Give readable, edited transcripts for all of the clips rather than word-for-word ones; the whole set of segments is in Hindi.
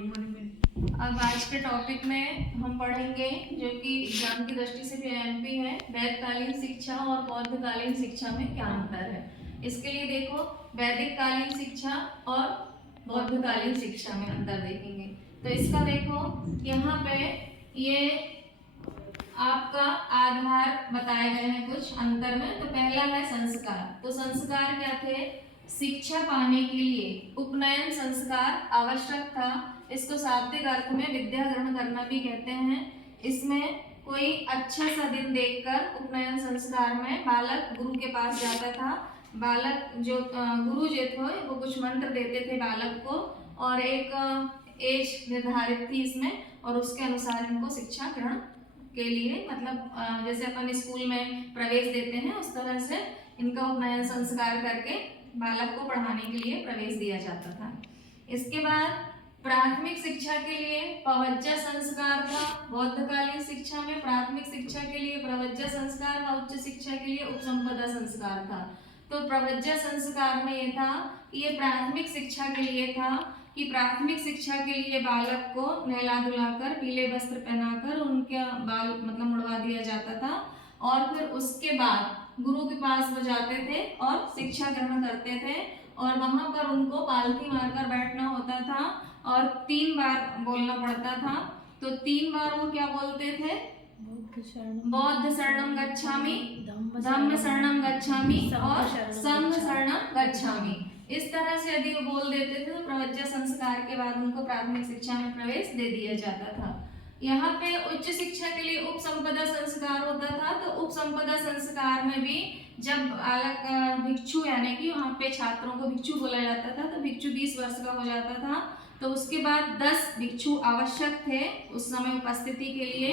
अब आज के टॉपिक में हम पढ़ेंगे जो कि एग्जाम की दृष्टि से भी एमपी है, वैदिककालीन शिक्षा और बौद्धकालीन शिक्षा में क्या अंतर है। इसके लिए देखो, वैदिककालीन शिक्षा और बौद्धकालीन शिक्षा में अंतर देखेंगे। तो इसका देखो यहाँ पे ये आपका आधार बताए गए हैं कुछ अंतर में। तो पहला है संस्कार। तो संस्कार क्या थे? शिक्षा पाने के लिए उपनयन संस्कार आवश्यक था। इसको शाब्दिक अर्थ में विद्या ग्रहण करना भी कहते हैं। इसमें कोई अच्छा सा दिन देखकर उपनयन संस्कार में बालक गुरु के पास जाता था। बालक जो गुरु जो थे वो कुछ मंत्र देते थे बालक को, और एक एज निर्धारित थी इसमें, और उसके अनुसार इनको शिक्षा ग्रहण के लिए, मतलब जैसे अपन स्कूल में प्रवेश देते हैं उस तरह से इनका उपनयन संस्कार करके बालक को पढ़ाने के लिए प्रवेश दिया जाता था। इसके बाद प्राथमिक शिक्षा के लिए प्रवज्जा संस्कार था। बौद्धकालीन शिक्षा में प्राथमिक शिक्षा के लिए प्रवज्जा संस्कार था, उच्च शिक्षा के लिए उपसंपदा संस्कार था। तो प्रवज्जा संस्कार में ये था कि ये प्राथमिक शिक्षा के लिए था कि प्राथमिक शिक्षा के लिए बालक को नहला धुलाकर पीले वस्त्र पहनाकर उनके बाल मतलब मुड़वा दिया जाता था, और फिर उसके बाद गुरु के पास वो जाते थे और शिक्षा ग्रहण करते थे, और वहां पर उनको पालथी मारकर बैठना होता था और 3 बार बोलना पड़ता था। तो 3 बार वो क्या बोलते थे? बौद्ध शरणं गच्छामि, धम्म शरणं गच्छामि और संघ शरणं गच्छामि। इस तरह से यदि वो बोल देते थे तो प्रवज्जा संस्कार के बाद उनको प्राथमिक शिक्षा में प्रवेश दे दिया जाता था। यहाँ पे उच्च शिक्षा के लिए उपसंपदा संस्कार होता था। तो उपसंपदा संस्कार में भी जब बालक भिक्षु यानी कि वहाँ पे छात्रों को भिक्षु बोला जाता था, तो भिक्षु 20 वर्ष का हो जाता था, तो उसके बाद 10 भिक्षु आवश्यक थे उस समय उपस्थिति के लिए।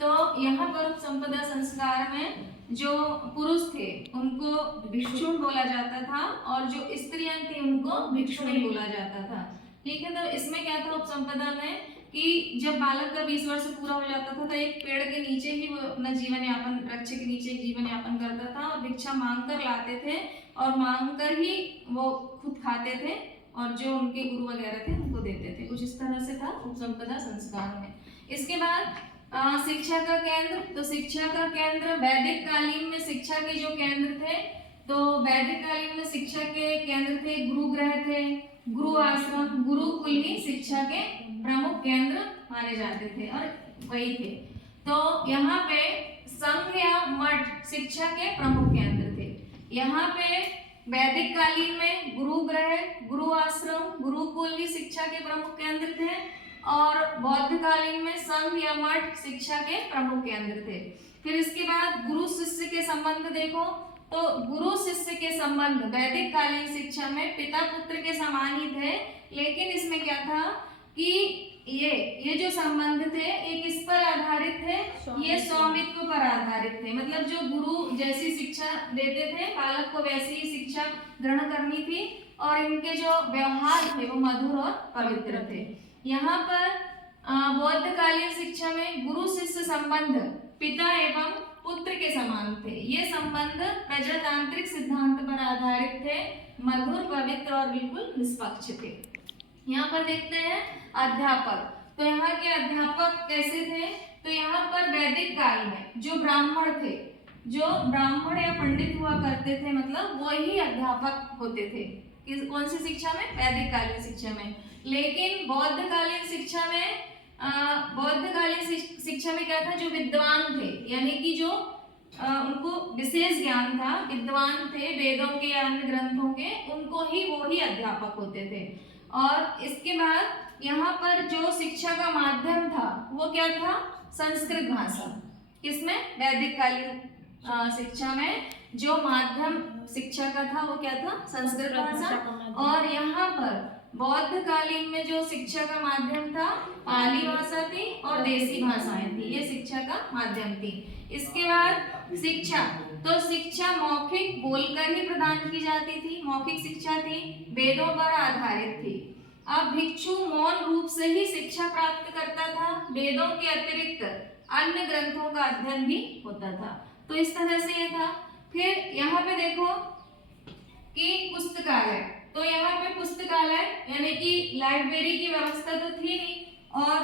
तो यहाँ पर उपसंपदा संस्कार में जो पुरुष थे उनको भिक्षुण बोला जाता था, और जो स्त्रियां थी उनको भिक्षुणी बोला जाता था। ठीक है, तो इसमें क्या था उपसंपदा में कि जब बालक का 20 वर्ष पूरा हो जाता था तो एक पेड़ के नीचे ही वो अपना जीवन यापन, वृक्ष के नीचे जीवन यापन करता था, और भिक्षा मांग कर लाते थे और मांग कर ही वो खुद खाते थे, और जो उनके गुरु वगैरह थे उनको देते थे। कुछ इस तरह से था उपसंपदा संस्कार में। इसके बाद शिक्षा का केंद्र। तो शिक्षा का केंद्र वैदिक कालीन में शिक्षा के जो केंद्र थे, तो वैदिक कालीन में शिक्षा के केंद्र थे गुरु गृह थे, गुरु आश्रम, गुरुकुल ही शिक्षा के प्रमुख केंद्र माने जाते थे और वही थे। तो यहाँ पे संघ या मठ शिक्षा के प्रमुख केंद्र थे। यहाँ पे वैदिक कालीन में गुरु गृह, गुरु आश्रम, गुरुकुल ही शिक्षा के प्रमुख केंद्र थे, और बौद्ध कालीन में संघ या मठ शिक्षा के प्रमुख केंद्र थे। फिर इसके बाद गुरु शिष्य के संबंध देखो। तो गुरु शिष्य के संबंध वैदिक कालीन शिक्षा में पिता पुत्र के समान ही थे, लेकिन इसमें क्या था कि ये जो संबंध थे ये किस पर आधारित थे? ये स्वामित्व पर आधारित थे। मतलब जो गुरु जैसी शिक्षा देते थे बालक को वैसी ही शिक्षा ग्रहण करनी थी, और इनके जो व्यवहार थे वो मधुर और पवित्र थे। यहाँ पर बौद्धकालीन शिक्षा में गुरु शिष्य संबंध पिता एवं पुत्र के समान थे। ये संबंध प्रजातांत्रिक सिद्धांत पर आधारित थे, मधुर, पवित्र और बिल्कुल निष्पक्ष थे। यहाँ पर देखते हैं अध्यापक। तो यहाँ के अध्यापक कैसे थे? तो यहाँ पर वैदिक काल में जो ब्राह्मण थे, जो ब्राह्मण या पंडित हुआ करते थे, मतलब वो ही अध्यापक होते थे। कौन सी शिक्षा में? वैदिक कालीन शिक्षा में। लेकिन बौद्धकालीन शिक्षा में क्या था? जो विद्वान थे, यानी कि जो उनको विशेष ज्ञान था, विद्वान थे वेदों के या अन्य ग्रंथों के, उनको ही वो ही अध्यापक होते थे। और इसके बाद यहाँ पर जो शिक्षा का माध्यम था वो क्या था? संस्कृत भाषा। किसमें? वैदिक कालीन शिक्षा में जो माध्यम शिक्षा का था वो क्या था? संस्कृत भाषा। और यहाँ पर बौद्ध कालीन में जो शिक्षा का माध्यम था पाली भाषा थी और देसी भाषाएं थी, ये शिक्षा का माध्यम थी। इसके बाद शिक्षा, तो शिक्षा मौखिक बोलकर ही प्रदान की जाती थी, मौखिक शिक्षा थी, वेदों पर आधारित थी। अब भिक्षु मौन रूप से ही शिक्षा प्राप्त करता था, वेदों के अतिरिक्त अन्य ग्रंथों का अध्ययन भी होता था। तो इस तरह से ये था। फिर यहाँ पे देखो कि पुस्तकालय। तो यहाँ पे पुस्तकालय यानी कि लाइब्रेरी की व्यवस्था तो थी नहीं, और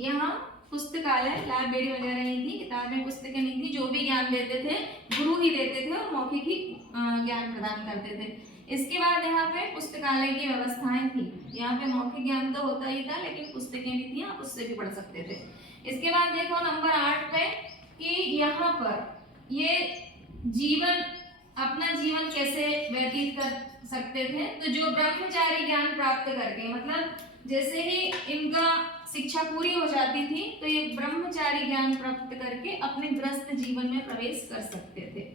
यहाँ पुस्तकालय लाइब्रेरी वगैरह नहीं थी, किताबें पुस्तकें नहीं थी, जो भी ज्ञान देते थे गुरु ही देते थे और मौखिक ही ज्ञान प्रदान करते थे। इसके बाद यहाँ पे पुस्तकालय की व्यवस्थाएं थी, यहाँ पे मौखिक ज्ञान तो होता ही था लेकिन पुस्तकें भी थी, आप उससे भी पढ़ सकते थे। इसके बाद देखो नंबर 8 पे कि यहाँ पर ये जीवन अपना जीवन कैसे व्यतीत कर सकते थे। तो जो ब्रह्मचारी ज्ञान प्राप्त करके, मतलब जैसे ही इनका शिक्षा पूरी हो जाती थी तो ये ब्रह्मचारी ज्ञान प्राप्त करके अपने गृहस्थ जीवन में प्रवेश कर सकते थे।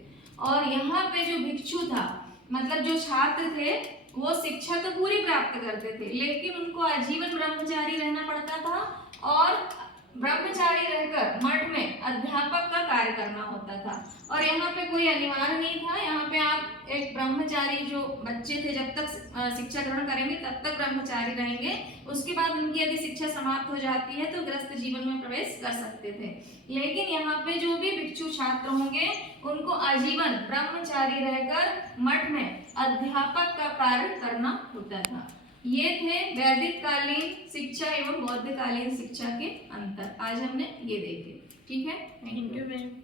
और यहाँ पे जो भिक्षु था, मतलब जो छात्र थे, वो शिक्षा तो पूरी प्राप्त करते थे लेकिन उनको आजीवन ब्रह्मचारी रहना पड़ता था और ब्रह्मचारी रहकर मठ में अध्यापक का कार्य करना होता था। और यहाँ पे कोई अनिवार्य नहीं था, यहाँ पे आप एक ब्रह्मचारी जो बच्चे थे जब तक शिक्षा ग्रहण करेंगे तब तक ब्रह्मचारी रहेंगे, उसके बाद उनकी यदि शिक्षा समाप्त हो जाती है तो गृहस्थ जीवन में प्रवेश कर सकते थे। लेकिन यहाँ पे जो भी भिक्षु छात्र होंगे उनको आजीवन ब्रह्मचारी रहकर मठ में अध्यापक का कार्य करना होता था। ये थे वैदिक कालीन शिक्षा एवं बौद्ध कालीन शिक्षा के अंतर, आज हमने ये देखे। ठीक है, थैंक यू।